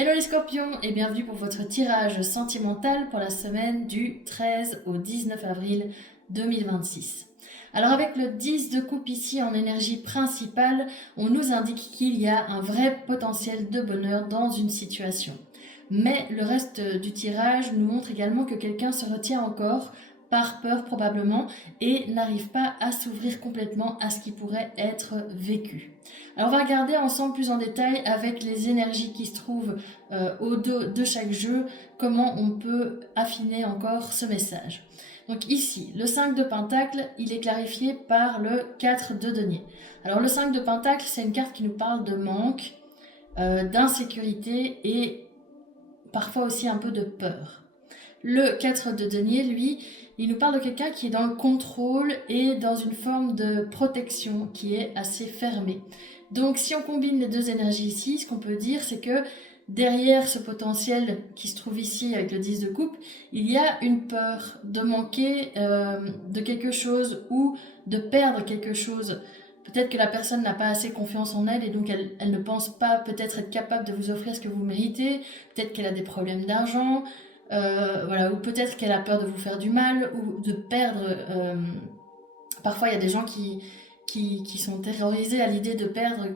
Hello les scorpions et bienvenue pour votre tirage sentimental pour la semaine du 13 au 19 avril 2026. Alors avec le 10 de coupe ici en énergie principale, on nous indique qu'il y a un vrai potentiel de bonheur dans une situation. Mais le reste du tirage nous montre également que quelqu'un se retient encore, par peur probablement, et n'arrive pas à s'ouvrir complètement à ce qui pourrait être vécu. Alors on va regarder ensemble plus en détail avec les énergies qui se trouvent au dos de chaque jeu, comment on peut affiner encore ce message. Donc ici, le 5 de Pentacle, il est clarifié par le 4 de denier. Alors le 5 de Pentacle, c'est une carte qui nous parle de manque, d'insécurité et parfois aussi un peu de peur. Le 4 de denier, lui, il nous parle de quelqu'un qui est dans le contrôle et dans une forme de protection qui est assez fermée. Donc si on combine les deux énergies ici, ce qu'on peut dire, c'est que derrière ce potentiel qui se trouve ici avec le 10 de coupe, il y a une peur de manquer de quelque chose ou de perdre quelque chose. Peut-être que la personne n'a pas assez confiance en elle et donc elle ne pense pas peut-être être capable de vous offrir ce que vous méritez. Peut-être qu'elle a des problèmes d'argent. Voilà, ou peut-être qu'elle a peur de vous faire du mal ou de perdre. Parfois, il y a des gens qui sont terrorisés à l'idée de perdre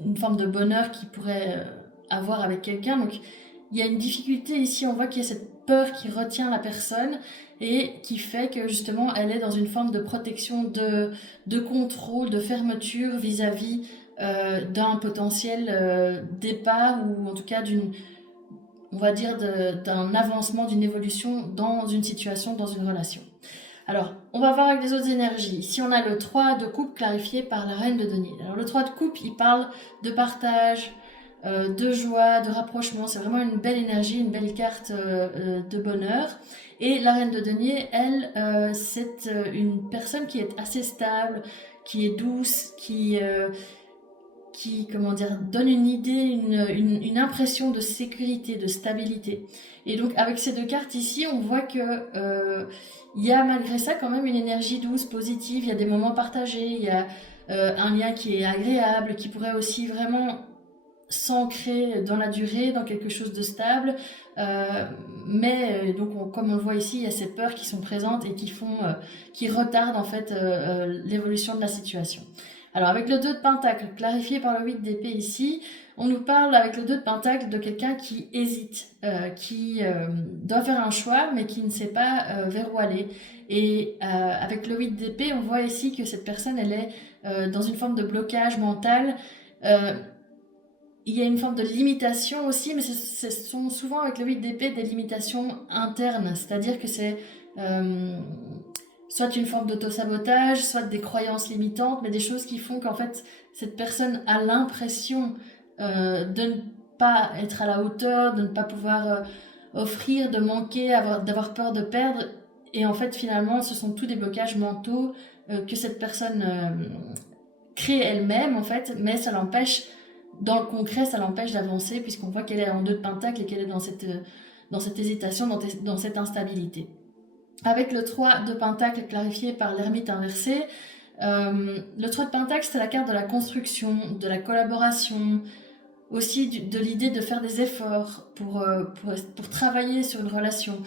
une forme de bonheur qu'ils pourraient avoir avec quelqu'un. Donc, il y a une difficulté ici. On voit qu'il y a cette peur qui retient la personne et qui fait que justement, elle est dans une forme de protection, de contrôle, de fermeture vis-à-vis d'un potentiel départ ou en tout cas d'une on va dire, d'un avancement, d'une évolution dans une situation, dans une relation. Alors, on va voir avec les autres énergies. Ici, on a le 3 de coupe clarifié par la reine de denier. Alors, le 3 de coupe, il parle de partage, de joie, de rapprochement. C'est vraiment une belle énergie, une belle carte de bonheur. Et la reine de denier, elle, c'est une personne qui est assez stable, qui est douce, qui comment dire, donne une idée, une impression de sécurité, de stabilité. Et donc avec ces deux cartes ici, on voit que il y a malgré ça quand même une énergie douce, positive, il y a des moments partagés, il y a un lien qui est agréable, qui pourrait aussi vraiment s'ancrer dans la durée, dans quelque chose de stable. Mais donc comme on le voit ici, il y a ces peurs qui sont présentes et qui retardent en fait l'évolution de la situation. Alors avec le 2 de Pentacle, clarifié par le 8 d'épée ici, on nous parle avec le 2 de Pentacle de quelqu'un qui hésite, qui doit faire un choix mais qui ne sait pas vers où aller. Et avec le 8 d'épée, on voit ici que cette personne, elle est dans une forme de blocage mental. Euh, il y a une forme de limitation aussi, mais ce sont souvent avec le 8 d'épée des limitations internes, c'est-à-dire que c'est soit une forme d'auto-sabotage, soit des croyances limitantes, mais des choses qui font qu'en fait cette personne a l'impression de ne pas être à la hauteur, de ne pas pouvoir offrir, de manquer, d'avoir peur de perdre. Et en fait finalement ce sont tous des blocages mentaux que cette personne crée elle-même en fait, mais ça l'empêche dans le concret, ça l'empêche d'avancer puisqu'on voit qu'elle est en 2 de pentacle et qu'elle est dans cette hésitation, dans cette instabilité. Avec le 3 de pentacle clarifié par l'ermite inversé, le 3 de pentacle, c'est la carte de la construction, de la collaboration, aussi de l'idée de faire des efforts pour travailler sur une relation.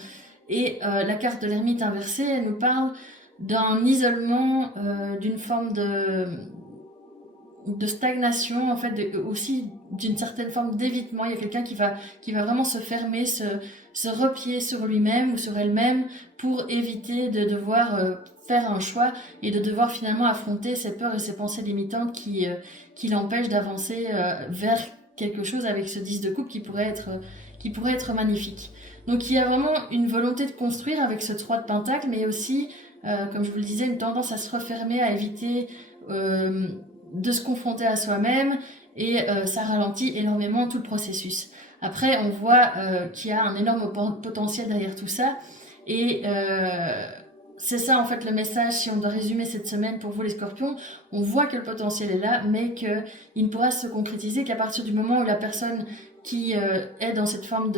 Et la carte de l'ermite inversé, elle nous parle d'un isolement, d'une forme de stagnation, en fait, aussi d'une certaine forme d'évitement. Il y a quelqu'un qui va vraiment se fermer, se replier sur lui-même ou sur elle-même pour éviter de devoir faire un choix et de devoir finalement affronter ses peurs et ses pensées limitantes qui l'empêchent d'avancer vers quelque chose avec ce 10 de coupe qui pourrait être magnifique. Donc il y a vraiment une volonté de construire avec ce 3 de pentacle, mais aussi, comme je vous le disais, une tendance à se refermer, à éviter de se confronter à soi-même et ça ralentit énormément tout le processus. Après, on voit qu'il y a un énorme potentiel derrière tout ça et c'est ça en fait le message si on doit résumer cette semaine pour vous les scorpions. On voit que le potentiel est là mais qu'il ne pourra se concrétiser qu'à partir du moment où la personne qui est dans cette forme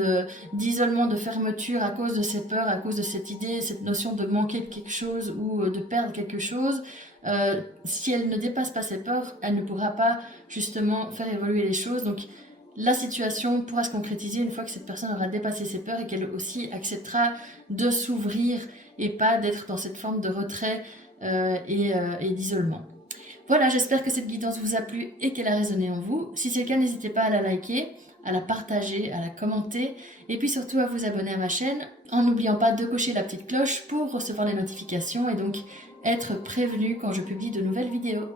d'isolement, de fermeture à cause de ses peurs, à cause de cette idée, cette notion de manquer de quelque chose ou de perdre quelque chose, si elle ne dépasse pas ses peurs, elle ne pourra pas justement faire évoluer les choses. Donc la situation pourra se concrétiser une fois que cette personne aura dépassé ses peurs et qu'elle aussi acceptera de s'ouvrir et pas d'être dans cette forme de retrait et d'isolement. Voilà, j'espère que cette guidance vous a plu et qu'elle a résonné en vous. Si c'est le cas, n'hésitez pas à la liker, à la partager, à la commenter et puis surtout à vous abonner à ma chaîne en n'oubliant pas de cocher la petite cloche pour recevoir les notifications et donc être prévenu quand je publie de nouvelles vidéos.